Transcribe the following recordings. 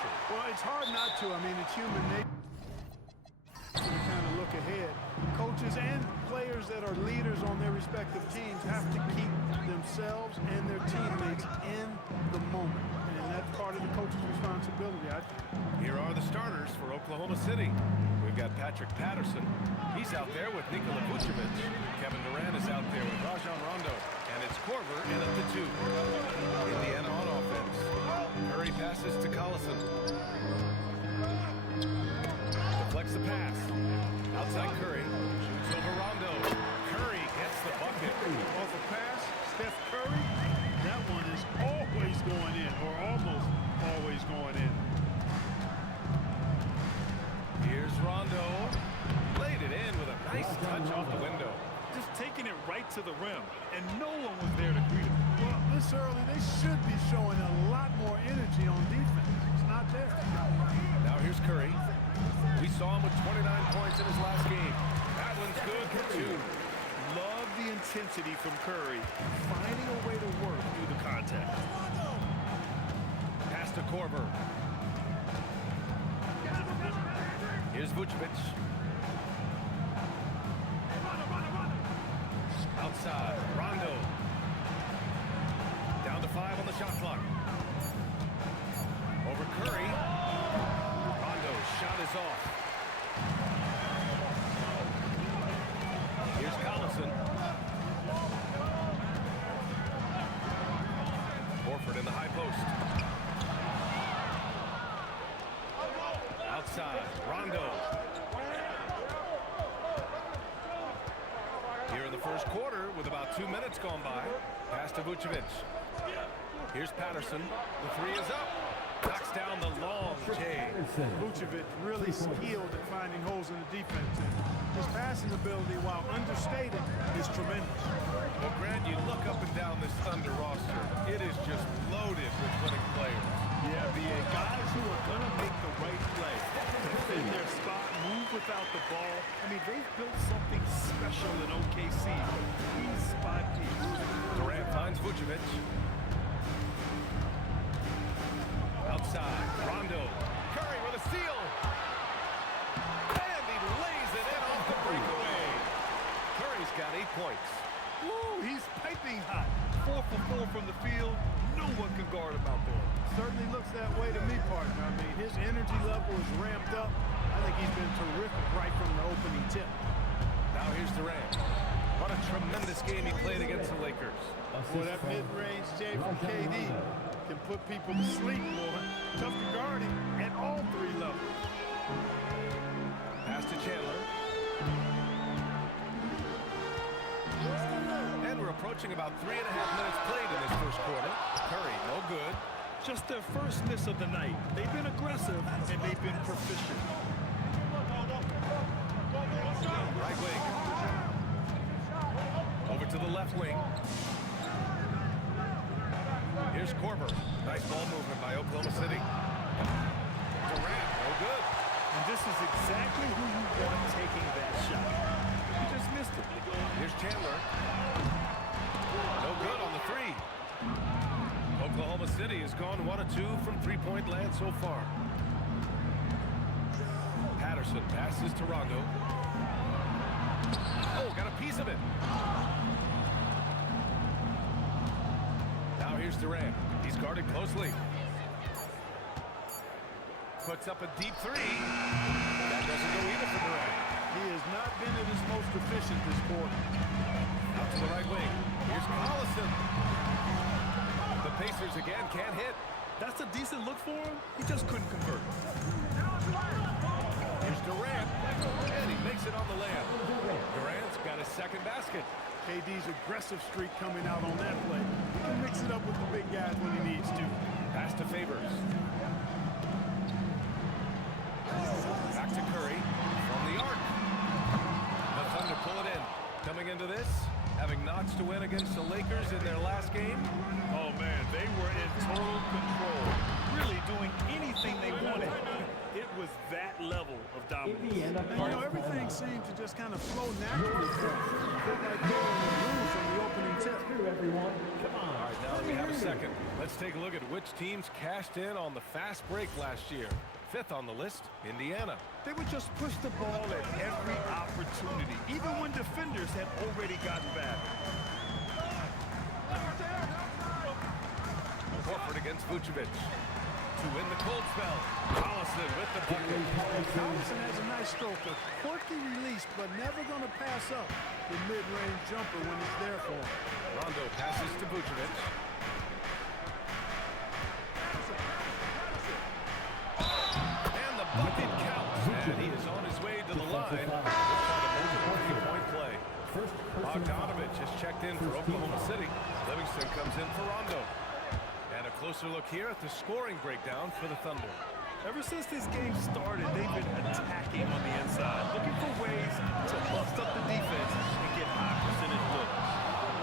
pressure. Well, it's hard not to. I mean, it's human nature to kind of look ahead. Coaches and players that are leaders on their respective teams have to keep themselves and their teammates in the moment. And that's part of the coach's responsibility, I think. Here are the starters for Oklahoma City. We've got Patrick Patterson. He's out there with Nikola Vucevic. Kevin Durant is out there with Rajon Rondo. And it's Korver in at the 2. Indiana on offense. Curry passes to Collison. Deflects the pass. Outside Curry. Shoots over Rondo. Curry gets the bucket. Off a pass, Steph Curry. That one is always going in, or almost always going in. Here's Rondo. Laid it in with a nice touch off the window. Just taking it right to the rim, and no one was there to greet him. Well, this early, they should be showing a lot more energy on defense. It's not there. Now here's Curry. We saw him with 29 points in his last game. That one's good for 2. Love the intensity from Curry, finding a way to work through the contact. Pass to Korver. Here's Vucevic. Outside, Rondo. Down to 5 on the shot clock. Over Curry. Rondo's shot is off. Here's Collison. Horford in the high post. Outside, Rondo. Here in the first quarter, with about 2 minutes gone by, pass to Vucevic. Here's Patterson. The 3 is up. Knocks down the long J. Vucevic really skilled at finding holes in the defense. His passing ability, while understated, is tremendous. Well, Grant, you look up and down this Thunder roster. It is just loaded with winning players. Yeah, B.A. Guys who are going to make the right play, defend their spot, move without the ball. I mean, they've built something special in OKC. These spot teams. Durant finds Vucevic. Outside, Rondo. Curry with a steal. And he lays it in off the breakaway. Curry's got 8 points. Woo, he's piping hot. 4 for 4 from the field. No one can guard him out there. Certainly looks that way to me, partner. I mean, his energy level is ramped up. I think he's been terrific right from the opening tip. Now here's Durant. What a tremendous game he played against the Lakers. Boy, that mid-range J from KD can put people to sleep, boy. Tough to guard him at all 3 levels. Pass to Chandler. And we're approaching about 3.5 minutes played in this first quarter. Curry, no good. Just their first miss of the night. They've been aggressive, and they've been proficient. Right wing. Over to the left wing. Here's Korver. Nice ball movement by Oklahoma City. Durant, no good. And this is exactly who you want taking that shot. He just missed it. Here's Chandler. No good on the 3. Oklahoma City has gone 1 of 2 from 3-point land so far. Patterson passes to Rondo. Oh, got a piece of it. Now here's Durant. He's guarded closely. Puts up a deep 3. That doesn't go either for Durant. He has not been at his most efficient this quarter. Out to the right wing. Here's Collison. The Pacers again can't hit. That's a decent look for him. He just couldn't convert. Here's Durant. And he makes it on the layup. Durant's got his second basket. KD's aggressive streak coming out on that play. He can mix it up with the big guys when he needs to. Pass to Favors. Back to Curry from the arc. The Thunder pull it in. Coming into this, having notched to win against the Lakers in their last game. Oh, man, they were in total control. Really doing anything they wanted. It was that level of dominance. And, you know, everything seemed to just kind of flow naturally for him. Like they were in the groove from the opening tip. All right, now Well, we have a second. Let's take a look at which teams cashed in on the fast break last year. Fifth on the list, Indiana. They would just push the ball at every opportunity, even when defenders had already gotten back. Horford against Vucevic. To win the cold spell. Collison with the bucket. Collison has a nice stroke, a quirky release, but never going to pass up the mid-range jumper when it's there for him. Rondo passes to Vucevic. And the bucket counts. And he is on his way to the line. A three-point play. Bogdanovich has checked in for Oklahoma City. Livingston comes in for Rondo. And a closer look here at the scoring breakdown for the Thunder. Ever since this game started, they've been attacking on the inside, looking for ways to bust up the defense and get high percentage looks.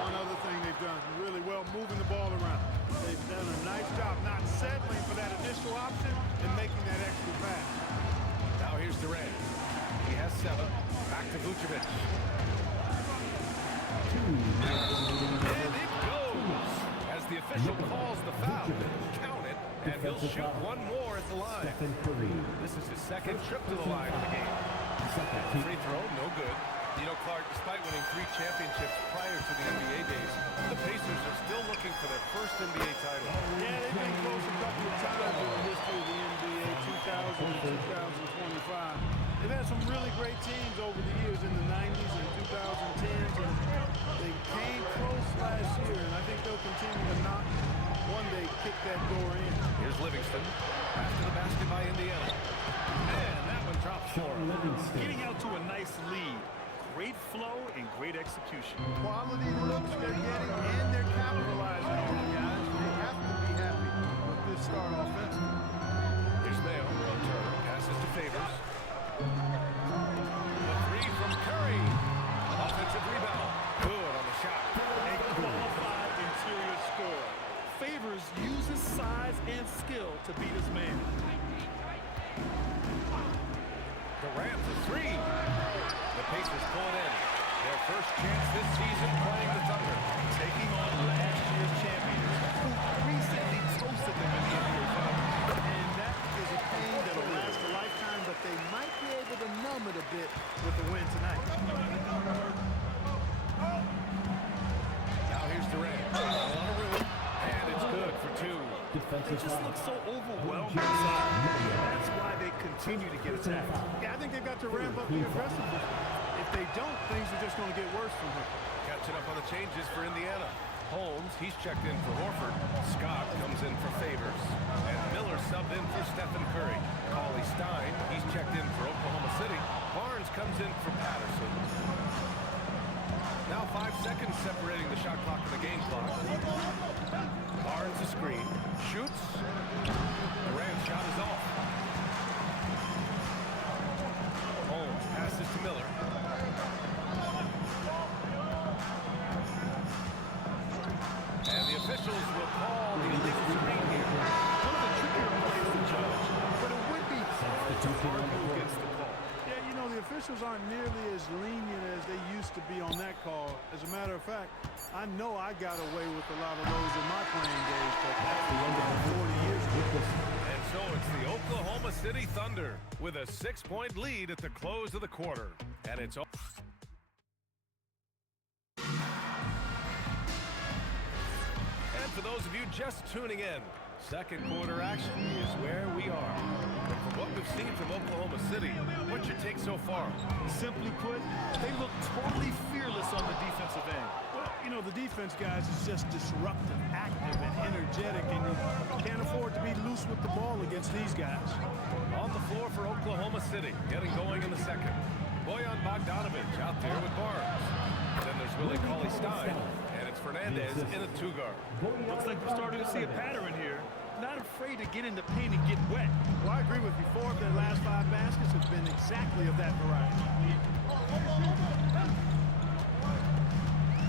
One other thing they've done really well, moving the ball around. They've done a nice job not settling for that initial option and making that extra pass. Now here's Durant. He has 7. Back to Vucevic. And it goes! As the official calls the foul, count it, and he'll shoot one more at the line. This is his second trip to the line in the game. Free throw, no good. You know, Clark, despite winning 3 championships prior to the NBA days, the Pacers are still looking for their first NBA title. Yeah, they've been close a couple of times in the history of the NBA, 2000 and 2025. They've had some really great teams over the years in the 90s and 2010s, and they came close last year, and I think they'll continue to knock one day, kick that door in. Here's Livingston. After the basket by Indiana. And that one drops for him. Getting out to a nice lead. Great flow and great execution. Quality looks they're getting, and they're capitalizing on it, guys. They have to be happy with this start offensively. Here's Mayo. Turner passes to Favors. The 3 from Curry. Offensive rebound. Good on the shot. A qualified interior scorer. Favors uses size and skill to beat his man. Durant the 3. The Pacers pull it in. Their first chance this season playing the Thunder. Taking on last year's champions, who recently toasted them in the NBA Finals. And that is a pain that'll last a lifetime, but they might be able to numb it a bit with the win tonight. Now here's Durant. A lot of room. And it's good for 2. They just look so overwhelmed inside. That's why they continue to get attacked. Yeah, I think they've got to ramp up the aggressiveness. If they don't, things are just going to get worse from here. Catching up on the changes for Indiana. Holmes, he's checked in for Horford. Scott comes in for Favors. And Miller subbed in for Stephen Curry. Cauley Stein, he's checked in for Oklahoma City. Barnes comes in for Patterson. Now 5 seconds separating the shot clock and the game clock. Barnes a screen. Shoots. Durant's shot is off. Holmes passes to Miller. And the officials will call the illegal screen here. One of the trickier plays to judge, but it would be hard to argue against the call. Yeah, you know, the officials aren't nearly as lenient as they used to be on that call. As a matter of fact, I know I got away with a lot of those in my playing days, but that's the end of 40 years ago. And so it's the Oklahoma City Thunder with a 6-point lead at the close of the quarter. And it's all. And for those of you just tuning in, second quarter action is where we are. And from what we've seen from Oklahoma City, what's your take so far? Simply put, they look totally fearless on the defensive end. Well, you know, the defense, guys, is just disruptive, active, and energetic, and you can't afford to be loose with the ball against these guys. On the floor for Oklahoma City, getting going in the second. Bojan Bogdanovich out there with Barnes. Then there's Willie Cauley-Stein, and it's Fernandez in a 2-guard. Looks like we're starting to see a pattern here. Not afraid to get in the paint and get wet. Well, I agree with you. 4 of their last 5 baskets have been exactly of that variety.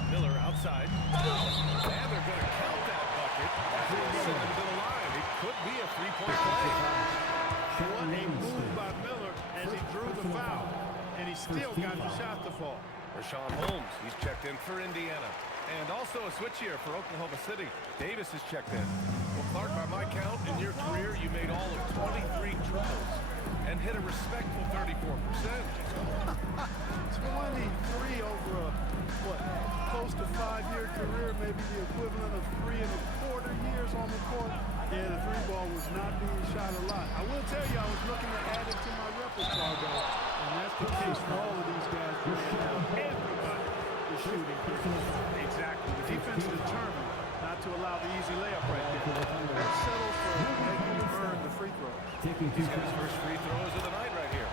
Miller outside. And they're going to count that bucket. Send him to the line. It could be a 3-point play. What a move by Miller as he drew the foul. And he still got the shot to fall. Rashawn Holmes, he's checked in for Indiana. And also a switch here for Oklahoma City. Davis is checked in. Well, Clark, by my count, in your career, you made all of 23 triples and hit a respectful 34%. 23 over a, what, close to 5-year career, maybe the equivalent of 3¼ years on the court. Yeah, the three ball was not being shot a lot. I will tell you, I was looking to add it to my repertoire, though, and that's the case for all of these guys. Everybody is shooting. Exactly. The defense is determined not to allow the easy layup right there. They'll settle for making him earn the free throws. He's got his first free throws of the night right here.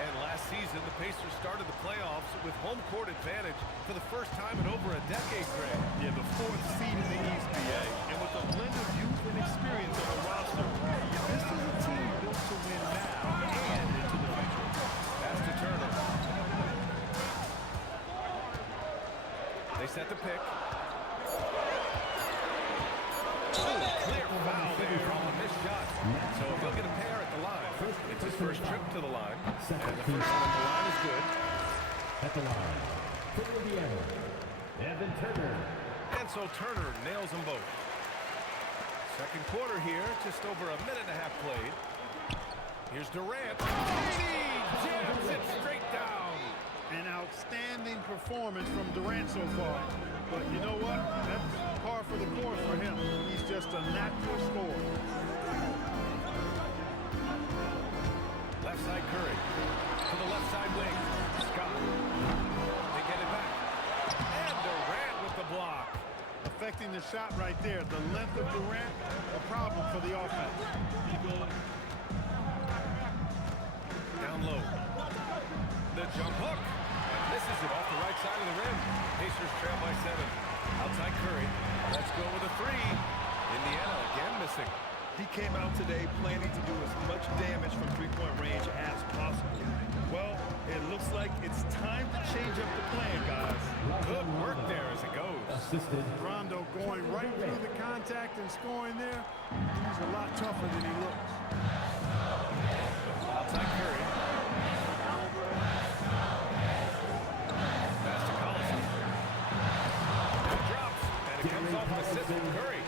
And last season, the Pacers started the playoffs with home court advantage for the first time in over a decade, Greg. Yeah, the 4th seed in the East, BA. And with a blend of youth and experience on the roster, this is a team built to win now and into the future. Pass to Turner. They set the pick. Clear foul there on the missed shot. So he'll get a pair at the line. It's his first trip to the line. And the first one at the line is good. At the line, for Indiana, Evan Turner. And so Turner nails them both. Second quarter here, just over a minute and a half played. Here's Durant. He jams it straight down. An outstanding performance from Durant so far. But you know what? That's par for the course for him. He's just a natural scorer. Left side Curry. To the left side wing. Scott. They get it back. And Durant with the block. Affecting the shot right there. The length of Durant, a problem for the offense. Down low. The jump hook. And misses it off the right side of the rim. Pacers trail by 7. Outside Curry. Let's go with a 3. Indiana again missing. He came out today planning to do as much damage from three-point range as possible. Well, it looks like it's time to change up the plan, guys. Good work there as it goes. Assisted. Rondo going right through the contact and scoring there. He's a lot tougher than he looks. Outside Curry. Pass to Collison. It drops, and it comes off an assist from Curry.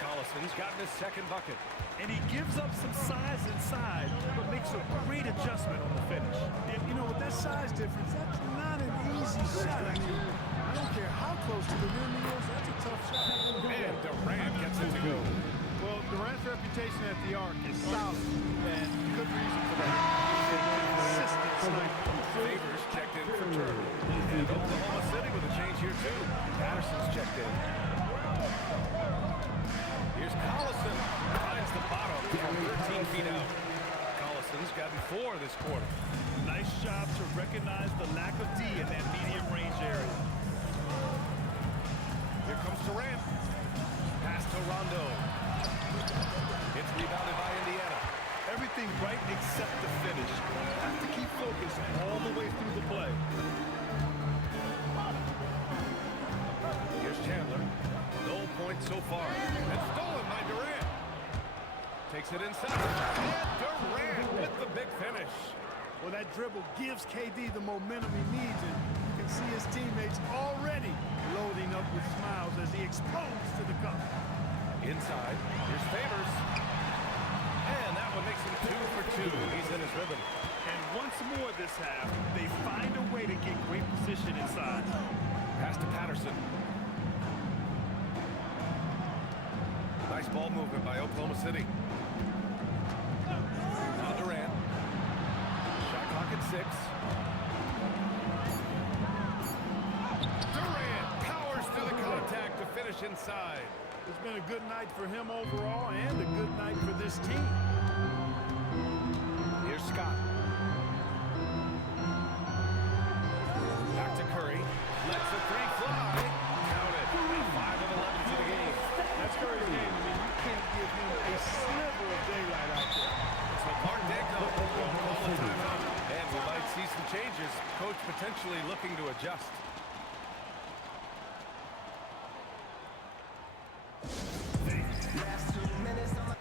Collison's gotten his second bucket. And he gives up some size inside, but makes a great adjustment on the finish. And, you know, with that size difference, that's not an easy shot. I mean, I don't care how close to the rim he is, that's a tough shot. And Durant gets it to go. Well, Durant's reputation at the arc is solid, and good reason for that. He's a consistent sniper. Favors checked in for Turner. And Oklahoma City with a change here, too. Patterson's checked in. Here's Collison. Finds the bottom from 13 feet out. Collison's gotten 4 this quarter. Nice job to recognize the lack of D in that medium range area. Here comes Durant. Pass to Rondo. It's rebounded by Indiana. Everything right except the finish. Have to keep focused all the way through the play. Here's Chandler. No points so far. And stolen by Durant. Takes it inside. And Durant with the big finish. Well, that dribble gives KD the momentum he needs, and you can see his teammates already loading up with smiles as he explodes to the cup. Inside. Here's Favors. And that one makes him 2 for 2. He's in his rhythm. And once more this half, they find a way to get great position inside. Pass to Patterson. Nice ball movement by Oklahoma City. Now Durant. Shot clock at 6. Durant powers through the contact to finish inside. It's been a good night for him overall and a good night for this team. Here's Scott. Back to Curry. Lets the 3 fly. Count it. 5 of 11 to the game. That's Curry's game. I mean, you can't give him a sliver of daylight out there. So Mark Degno will call a timeout. And we might see some changes. Coach potentially looking to adjust.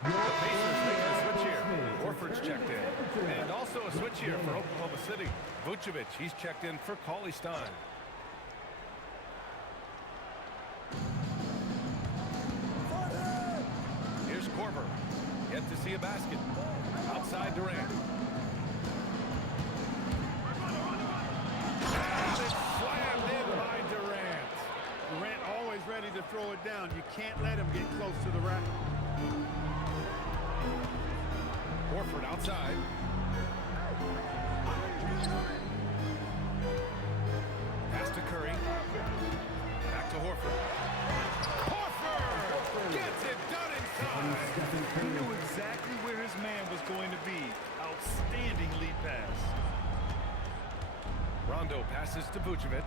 The Pacers making a switch here. Horford's checked in. And also a switch here for Oklahoma City. Vucevic, he's checked in for Cauley Stein. Yet to see a basket. Outside Durant. And it's slammed in by Durant. Durant always ready to throw it down. You can't let him get close to the rack. Horford outside. Pass to Curry. Back to Horford. Horford gets it done inside. He knew exactly where his man was going to be. Outstanding lead pass. Rondo passes to Vucevic.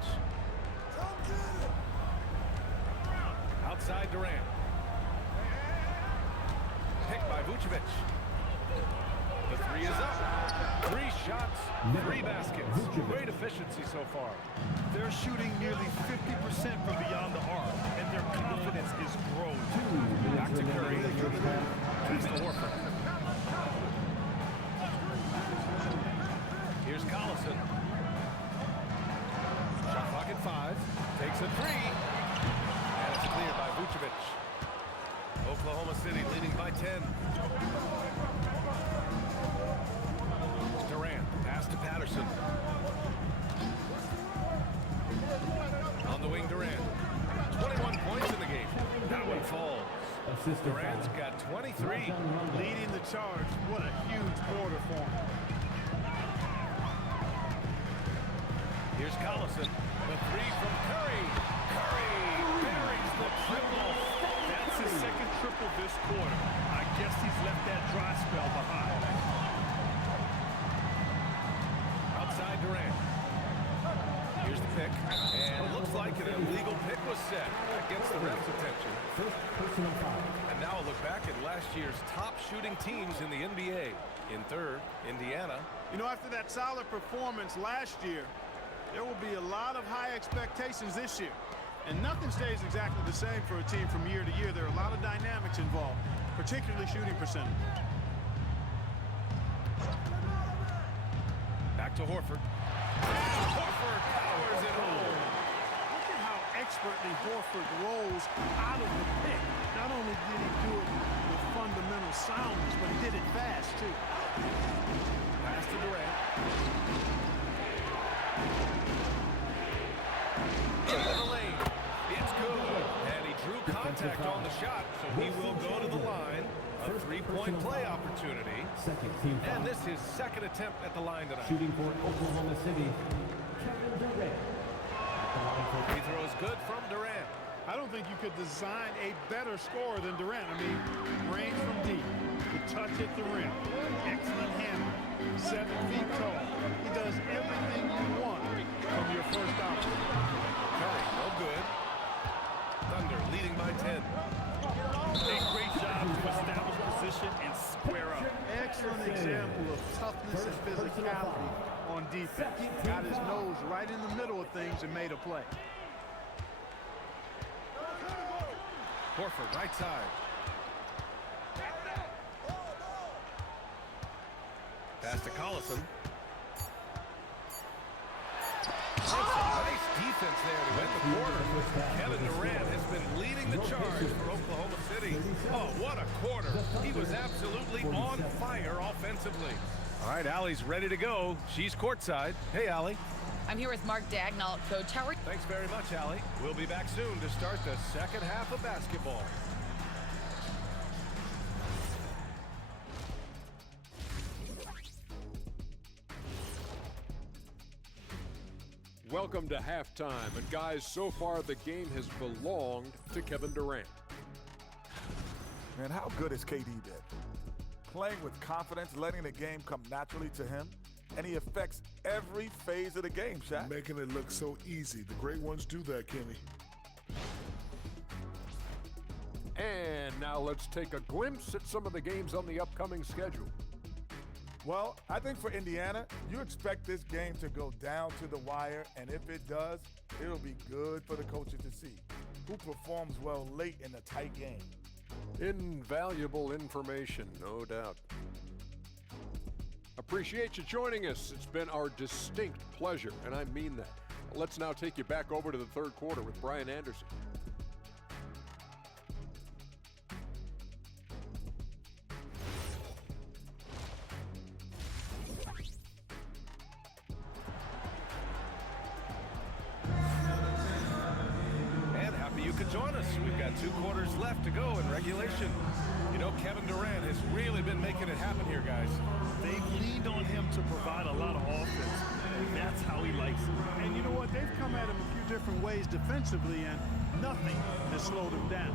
Outside Durant. Picked by Vucevic. The three is up. 3 shots, 3 baskets. Great efficiency so far. They're shooting nearly 50% from beyond the arc, and their confidence is growing. Back to Curry. Pass to Horford. Here's Collison. Shot clock at 5. Takes a 3. And it's cleared by Vucevic. Oklahoma City leading by 10. Durant, pass to Patterson. On the wing, Durant. 21 points in the game. That one falls. Durant's got 23. Leading the charge. What a huge quarter for him. Here's Collison. The 3 from Curry. Curry buries the triple. That's his second triple this quarter. I guess he's left that dry spell behind. Outside Durant. Here's the pick. And looks like an illegal pick was set. That gets the ref's attention. First personal foul. And now a look back at last year's top shooting teams in the NBA. In third, Indiana. You know, after that solid performance last year, there will be a lot of high expectations this year. And nothing stays exactly the same for a team from year to year. There are a lot of dynamics involved, particularly shooting percentage. Back to Horford. Horford powers it home. Look at how expertly Horford rolls out of the pick. Not only did he do it with fundamental soundness, but he did it fast, too. Pass to Durant. Into the lane. It's good. And he drew contact on the shot, so he will go to the line. A 3-point play opportunity. Second team foul. And this is second attempt at the line tonight. Shooting for Oklahoma City, Kevin Durant. At the line for Free throw is good from Durant. I don't think you could design a better scorer than Durant. I mean, range from deep, the touch at the rim, excellent handle, 7 feet tall. He does everything you want from your first option. Curry, no good. Thunder leading by 10. A great job to establish position and square up. Excellent example of toughness and physicality on defense. Got his nose right in the middle of things and made a play. Horford, right side. Pass to Collison. Nice defense there to end the quarter. Kevin Durant has been leading the charge for Oklahoma City. Oh, what a quarter. He was absolutely on fire offensively. All right, Allie's ready to go. She's courtside. Hey, Allie. I'm here with Mark Dagnall, Coach. How are you? Thanks very much, Allie. We'll be back soon to start the second half of basketball. Welcome to halftime, and guys, so far the game has belonged to Kevin Durant. Man, how good has KD been? Playing with confidence, letting the game come naturally to him, and he affects every phase of the game, Shaq. Making it look so easy. The great ones do that, Kenny. And now let's take a glimpse at some of the games on the upcoming schedule. Well, I think for Indiana, you expect this game to go down to the wire, and if it does, it'll be good for the coaches to see who performs well late in a tight game. Invaluable information, no doubt. Appreciate you joining us. It's been our distinct pleasure, and I mean that. Let's now take you back over to the third quarter with Brian Anderson. join us. We've got 2 quarters left to go in regulation. You know, Kevin Durant has really been making it happen here, guys. They've leaned on him to provide a lot of offense, and that's how he likes it. And you know what? They've come at him a few different ways defensively, and nothing has slowed him down.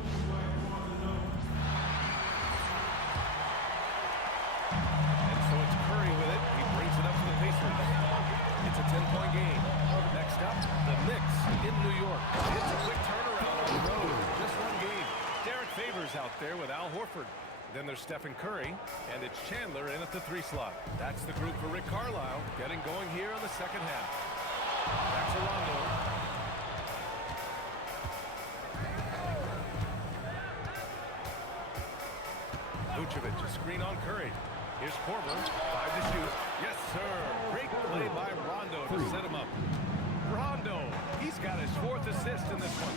And so it's Curry with it. He brings it up to the Pacers. It's a 10-point game. Next up, the Knicks in New York. It's a quick turnaround on the road. Just 1 game. Derek Favors out there with Al Horford. Then there's Stephen Curry, and it's Chandler in at the 3 slot. That's the group for Rick Carlisle, getting going here in the second half. Back to Rondo. Vucevic, a screen on Curry. Here's Korver, 5 to shoot. Yes, sir. Great play by Rondo to set him up. Rondo, he's got his 4th assist in this one.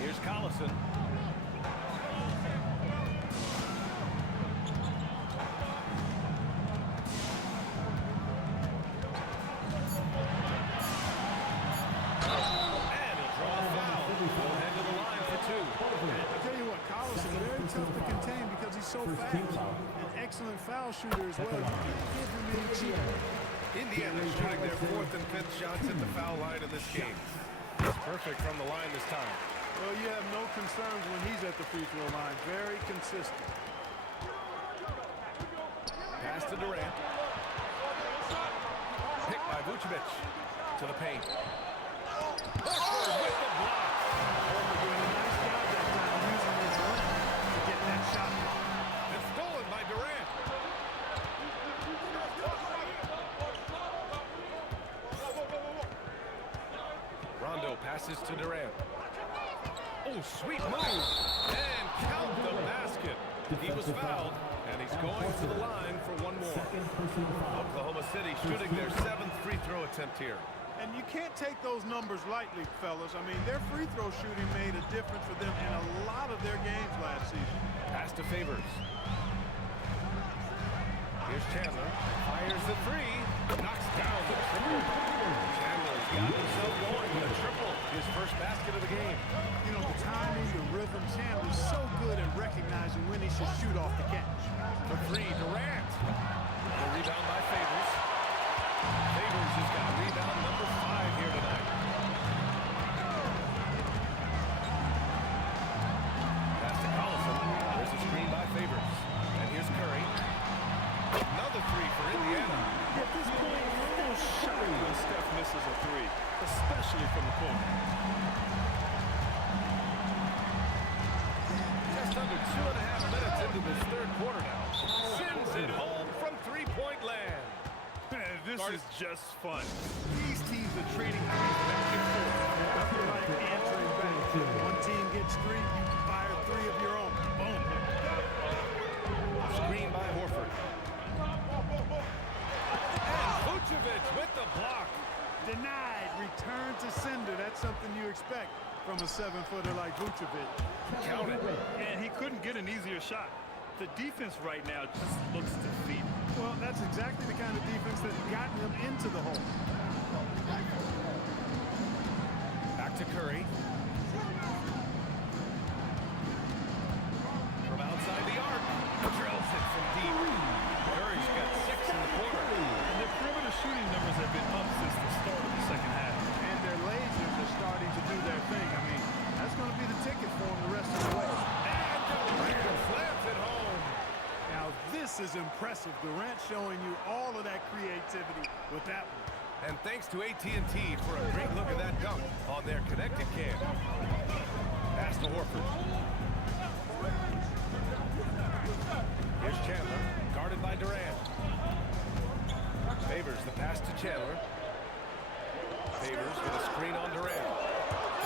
Here's Collison. And he'll draw a foul. He'll head to the line for 2. I tell you what, Collison, very tough to contain because he's so fast. An excellent foul shooter as well. You can't give him any cheat. Indiana shooting their 4th and 5th shots at the foul line in this game. It's perfect from the line this time. Well, you have no concerns when he's at the free throw line. Very consistent. Pass to Durant. Picked by Vucevic. To the paint. Horford with the block. Horford doing a nice job that time using his length to get that shot. It's stolen by Durant. Rondo passes to Durant. Oh, sweet move. And count the basket. He was fouled, and he's going to the line for 1 more. Oklahoma City shooting their 7th free throw attempt here. And you can't take those numbers lightly, fellas. I mean, their free throw shooting made a difference for them in a lot of their games last season. Pass to Favors. Here's Chandler. Fires the 3. Knocks down the triple. Chandler's got himself going with a triple. His first basket of the game. You know, the timing, the rhythm, Chandler's so good at recognizing when he should shoot off the catch. For 3, Durant. The rebound by Favors. Favors has got rebound number 5 here tonight. Pass to Collison. There's a screen by Favors. And here's Curry. Another 3 for Indiana. At this point, you're almost shocked when Steph misses a 3, especially from the corner. Just under 2.5 minutes into this 3rd quarter now. Sends it home from 3-point land. This is just fun. These teams are trading threes back and forth. Nothing like answering back. One team gets 3, you fire 3 of your own. Boom. Screen by Horford. And Vucevic with the block. Denied. Return to sender. That's something you expect from a 7-footer like Vucevic. Count it. And he couldn't get an easier shot. The defense right now just looks defeated. Well, that's exactly the kind of defense that got them into the hole. Back to Curry. From outside the arc. Drills it from deep. Curry's got 6 in the quarter. And their perimeter shooting numbers have been up since the start of the second half. And their lasers are starting to do their thing. I mean, that's going to be the ticket for them the rest of the way. And Durant slams it home. Now, this is impressive. Durant showing you all of that creativity with that one. And thanks to AT&T for a great look at that dunk on their connected cam. Pass to Horford. Here's Chandler, guarded by Durant. Favors the pass to Chandler. Favors with a screen on Durant.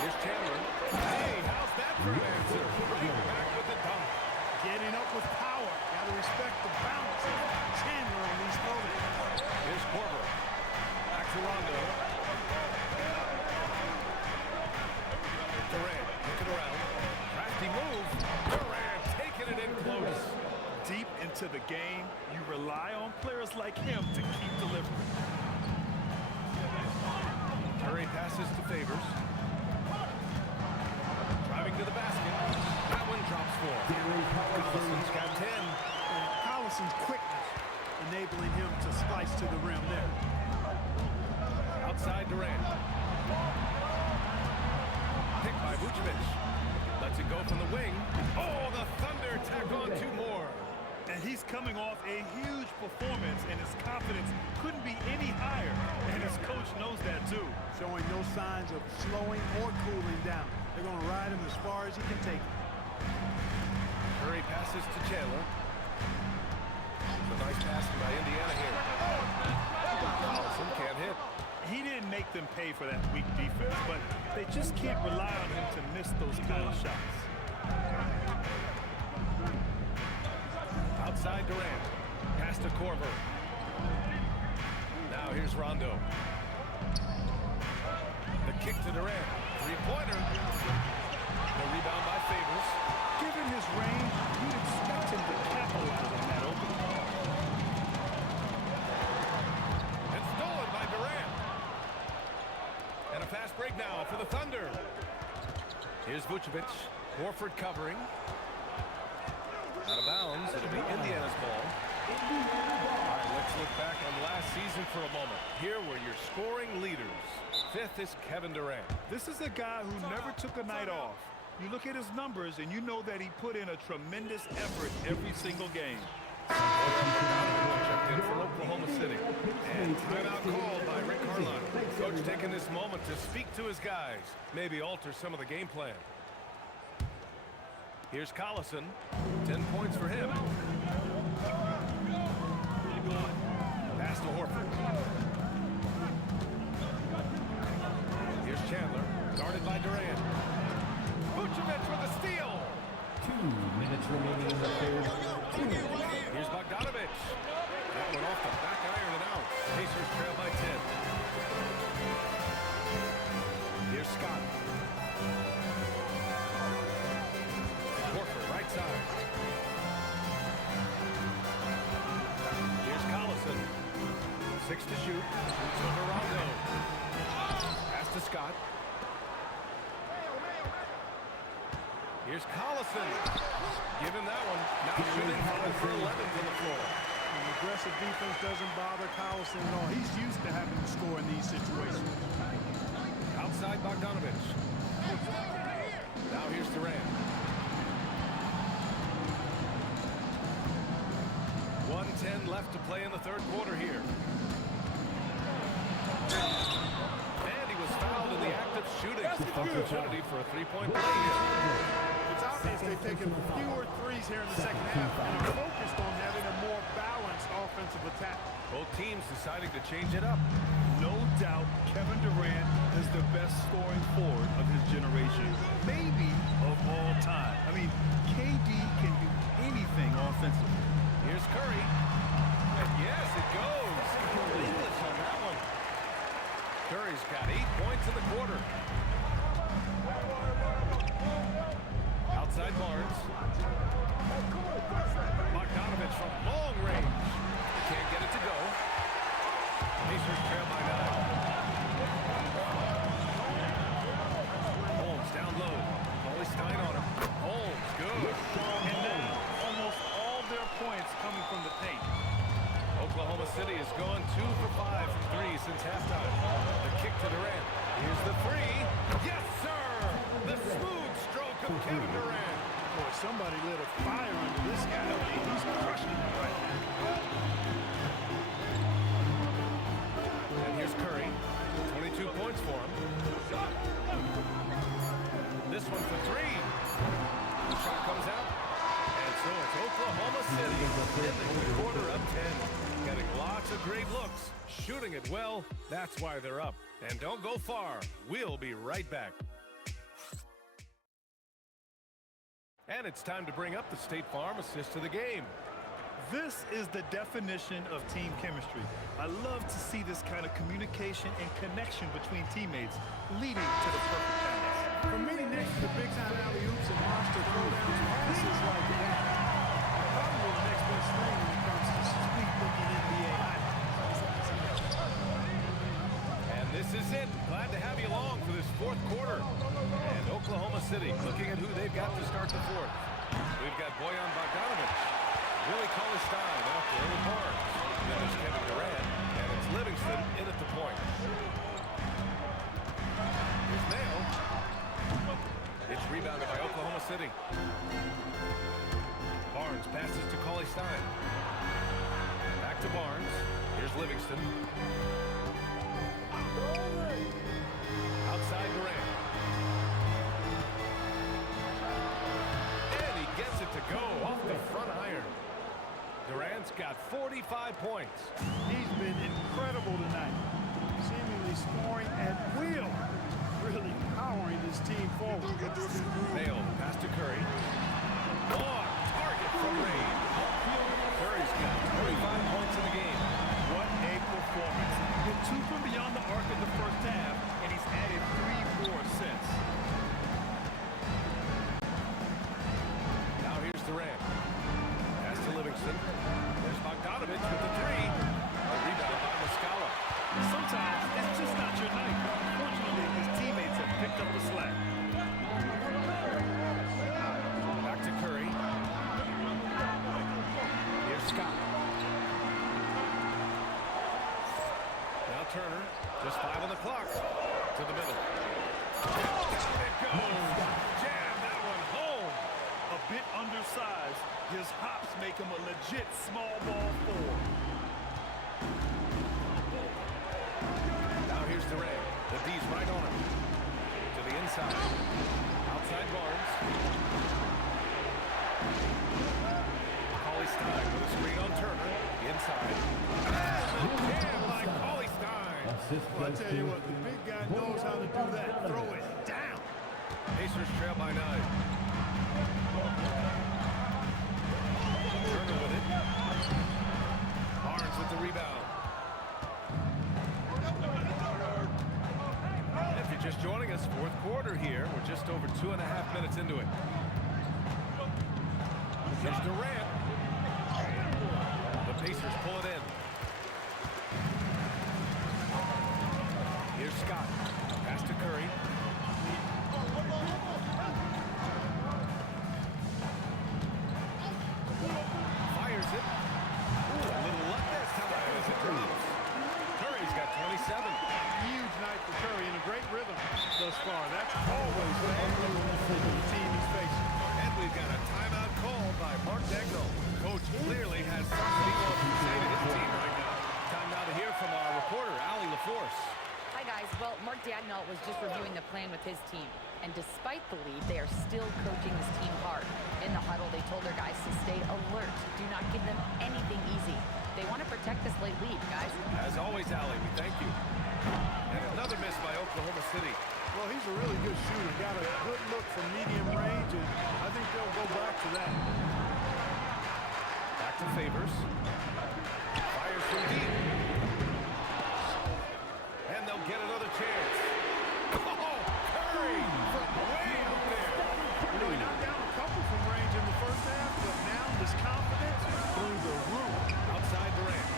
Here's Chandler. Hey, how's that for an answer? Right back with the dunk. Getting up with power. Got to respect the bounce of Chandler on these throws. Here's Korver. Back to Rondo. Durant, looking around. Crafty move. Durant taking it in close. Deep into the game, you rely on players like him to keep delivering. Curry passes to Favors. Driving to the basket. That one drops for him. Collison's got 10. And Collison's quickness enabling him to slice to the rim there. Outside Durant. Picked by Vucevic. Lets it go from the wing. Oh, the Thunder tack on 2 more. And he's coming off a huge performance, and his confidence couldn't be any higher. And his coach knows that too. Showing no signs of slowing or cooling down. They're going to ride him as far as he can take him. Curry passes to Chandler. It's a nice passing by Indiana here. Collison can't hit. He didn't make them pay for that weak defense, but they just can't rely on him to miss those kind of shots. Outside Durant. Pass to Korver. Now here's Rondo. The kick to Durant. Three-pointer. The rebound by Favors. Given his range, you'd expect him to capitalize on that opening. It's stolen by Durant. And a fast break now for the Thunder. Here's Vucevic. Horford covering. Out of bounds. It'll be Indiana's ball. All right, let's look back on last season for a moment. Here were your scoring leaders. 5th is Kevin Durant. This is a guy who never took a night off. You look at his numbers, and you know that he put in a tremendous effort every single game. Checked in for Oklahoma City. And timeout called by Rick Carlisle. Coach taking this moment to speak to his guys. Maybe alter some of the game plan. Here's Collison. 10 points for him. Pass to Horford. Here's Chandler. Guarded by Durant. Vucevic with a steal. 2 minutes remaining in the third. Here's Bogdanovic. That one off the back iron and out. Pacers trail by 10. Here's Scott. Horford, right side. Here's Collison. 6 to shoot. Shoots over Rondo. Pass to Scott. Here's Collison. Give him that one. Now shooting 5 for 11 from the floor. And aggressive defense doesn't bother Collison at all. He's used to having to score in these situations. Outside Bogdanovic. Now here's Durant. 1:10 left to play in the third quarter here. And he was fouled in the act of shooting. Opportunity for a 3-point play here. It's obvious they've taken fewer threes here in the second half and are focused on having a more balanced offensive attack. Both teams deciding to change it up. No doubt Kevin Durant is the best scoring forward of his generation, maybe of all time. I mean, KD can do anything offensively. Here's Curry. And yes, it goes. English on that one. Curry's got 8 points in the quarter. Outside Barnes. Bogdanovic from long range. Can't get it to go. Pacers trail by 9. Holmes down low. Paulie Stein on him. Holmes, good. And now, almost all their points coming from the paint. Oklahoma City has gone 2 for 5 from 3 since halftime. The kick to Durant. Here's the 3. Yes, sir! The smooth stroke of Kevin Durant. Boy, somebody lit a fire under this guy. He's crushing it right now. And here's Curry. 22 points for him. This one for 3. The shot comes out. And so it's Oklahoma City in the quarter up 10. Getting lots of great looks. Shooting it well. That's why they're up. And don't go far. We'll be right back. And it's time to bring up the State Farm assist to the game. This is the definition of team chemistry. I love to see this kind of communication and connection between teammates leading to the perfect pass. For me, next to the big-time alley-oops and monster throwdowns, passes like that, probably the next best thing when it comes to sweet-looking NBA highlights. And this is it. Glad to have you along for this fourth quarter. And Oklahoma City looking at who they've got to start the fourth. We've got Bojan Bogdanovic, Willie Cauley-Stein out there with Barnes. Then there's Kevin Durant, and it's Livingston in at the point. Here's Mayo. It's rebounded by Oklahoma City. Barnes passes to Cauley-Stein. Back to Barnes. Here's Livingston. Outside Durant. And he gets it to go off the front iron. Durant's got 45 points. He's been incredible tonight. Seemingly scoring at will. Really powering his team forward. Mayo pass to Curry. On target from range. Curry's got 45 points in the game. What a performance. Hit 2 from beyond the arc in the first half, and he's added 3 more since. Now here's Durant. Pass to Livingston. There's Bogdanovic with the 3. A rebound by Muscala. Sometimes it's just not your night. Fortunately, his teammates have picked up the slack. Back to Curry. Here's Scott. Now Turner. Just 5 on the clock. To the middle. Down it goes. Jam that one home. A bit undersized, his hops make him a legit small ball forward. Now here's Durant. The D's right on him. To the inside. Outside Barnes. Cauley-Stein with a screen on Turner. Inside. And the jam by Cauley-Stein. Well, I tell you what, the big guy knows how to do that. Throw it down. Pacers trail by 9. Turner with it. Barnes with the rebound. If you're just joining us, fourth quarter here. We're just over 2.5 minutes into it. Here's Durant. The Pacers pull it in. Here's Scott. Pass to Curry. Fires it. Ooh, a little luck this time as it drops. Curry's got 27. Huge night for Curry and a great rhythm thus far. That's always bad for the team he's facing. And we've got a timeout called by Mark Dagnall. Coach clearly has something he wants to say to his team right now. Time now to hear from our reporter, Allie LaForce. Hi, guys. Well, Mark Dagnall was just reviewing the plan with his team. And despite the lead, they are still coaching this team hard. In the huddle, they told their guys to stay alert. Do not give them anything easy. They want to protect this late lead, guys. As always, Allie, we thank you. And another miss by Oklahoma City. Well, he's a really good shooter. Got a good look from medium range, and I think they'll go back to that. Back to Favors. Fires from deep. And they'll get another chance. Oh, Curry from way out there. You know, he knocked down a couple from range in the first half, but now his confidence through the roof. Outside Durant.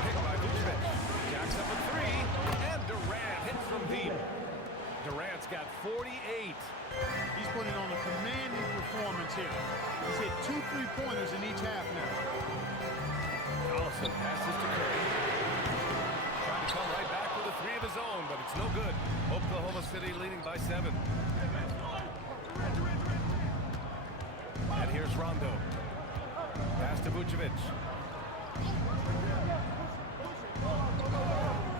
Picked by Vucevic. Jacks up a 3. And Durant hits from deep. Durant's got 48. He's putting on a commanding performance here. He's hit 2 3-pointers in each half now. Collison passes to Curry. Trying to come right back with a 3 of his own, but it's no good. Oklahoma City leading by 7. And here's Rondo. Pass to Vucevic.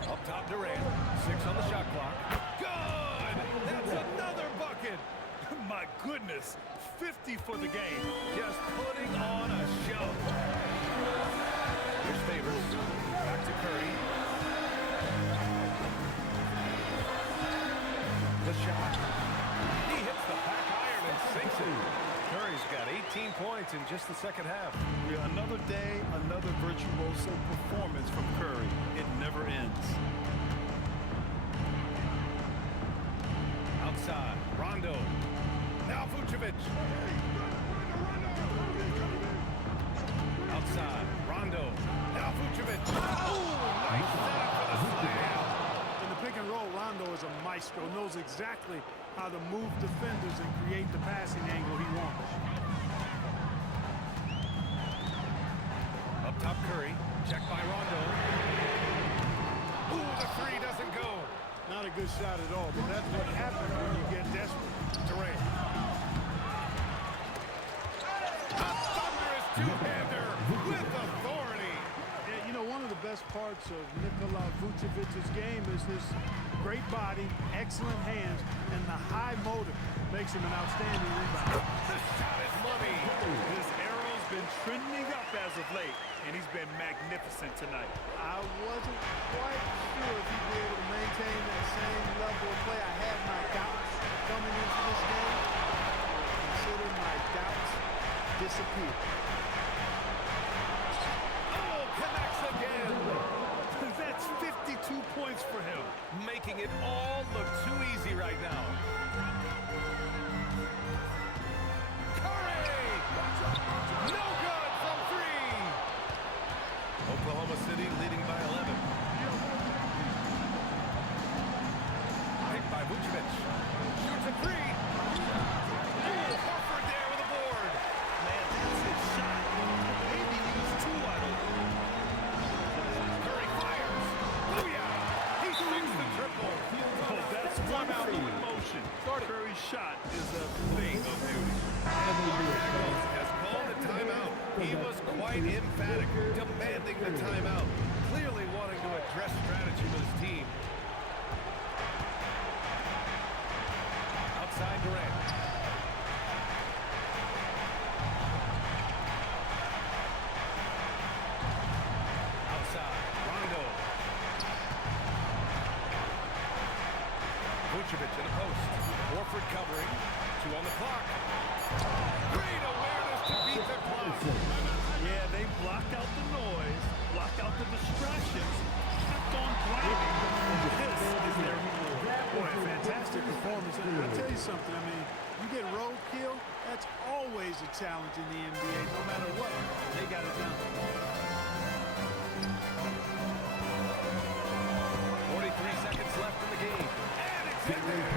Up top Durant. 6 on the shot clock. Good! That's another bucket! My goodness, 50 for the game. Just putting on a show. Here's Favors. Back to Curry. The shot. He hits the back iron and sinks it. Curry's got 18 points in just the second half. Another day, another virtuoso performance from Curry. It never ends. Outside, Rondo. Now Vucevic. Outside, Rondo. Now Vucevic. is a maestro, knows exactly how to move defenders and create the passing angle he wants. Up top, Curry. Check by Rondo. Ooh, the three doesn't go. Not a good shot at all, but that's what happens when you get desperate. Durant. A thunderous two-hander with authority. Yeah, you know, one of the best parts of Nikola Vucevic's game is his great body, excellent hands, and the high motor makes him an outstanding rebounder. The shot is money. His arrow's been trending up as of late, and he's been magnificent tonight. I wasn't quite sure if he'd be able to maintain that same level of play. I had my doubts coming into this game. Consider my doubts disappear. Oh, connects again. That's 52 points for him. Making it all look too easy right now. Curry! No good from three. Oklahoma City leading by 11. Picked by Vucevic. Shoots a three. Oh, Horford there with a board. Man, that's his shot. Maybe he was too idle. Curry fires. Booyah! He swings the triple. Oh, that's one fluid motion. Curry's shot is a thing of beauty. And Mark Aguilar has called a timeout. He was quite emphatic, demanding the timeout, clearly wanting to address strategy with his team. Outside Durant. Outside, Rondo. Vucevic in a post. Horford covering. 2 on the clock. Great awareness to beat the clock. Yeah, they blocked out the noise, blocked out the distractions, kept on driving. This is their reward. Boy, a fantastic performance. And I'll tell you something, I mean, you get roadkill, that's always a challenge in the NBA. No matter what, they got it done. 43 seconds left in the game. And it's in there.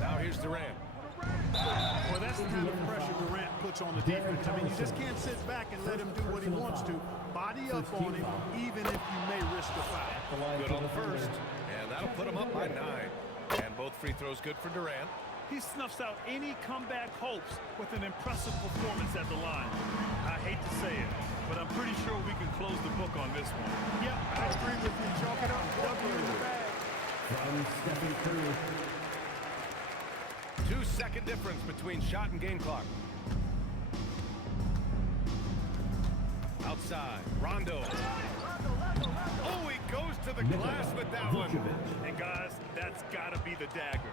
Now here's Durant. Well, that's the kind of pressure Durant puts on the defense. I mean, you just can't sit back and let him do what he wants to. Body up on him, even if you may risk a foul. Good on the first. And that'll put him up by 9. And both free throws good for Durant. He snuffs out any comeback hopes with an impressive performance at the line. I hate to say it, but I'm pretty sure we can close the book on this one. Yeah, I agree with you. Chalk it up. W in the bag. From Stephen Curry. 2-second difference between shot and game clock. Outside, Rondo. Oh, he goes to the glass with that one. And guys, that's got to be the dagger.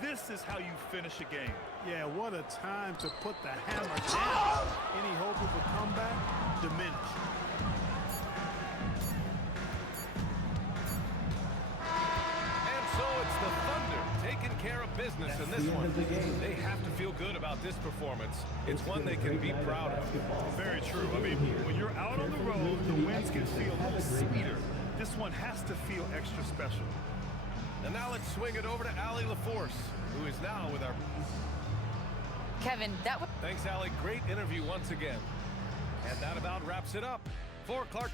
This is how you finish a game. Yeah, what a time to put the hammer down. Any hope of a comeback diminished. And so it's the Thunder taking care of business in this one. They have to feel good about this performance. It's one they can be proud of. Very true. I mean, when you're out on the road, the wins can feel a little sweeter. This one has to feel extra special. And now let's swing it over to Allie LaForce, who is now with our... Kevin, that was... Thanks, Allie. Great interview once again. And that about wraps it up. For Clark